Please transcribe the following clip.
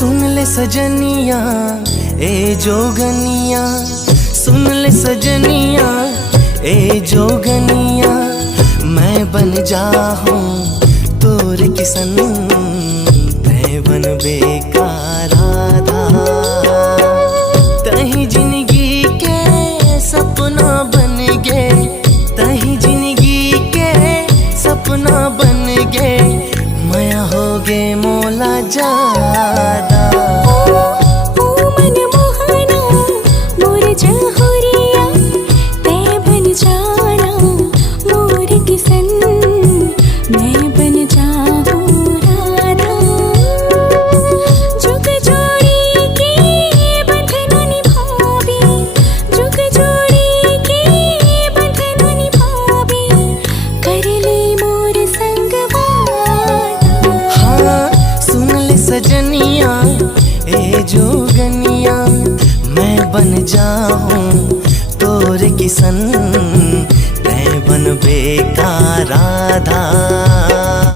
सुन ले सजनिया ए जोगनिया, सुन ले सजनिया ए जोगनिया, मैं बन जाऊं तोर किसन, तै बन बेकार आधा। तही जिंदगी के सपना बन गे, तही जिंदगी के सपना बन गे, माया हो गे मोला ज्यादा। सजनिया ए जोगनिया, मैं बन जाऊं तोर किसन, तै बन बेकार आधा।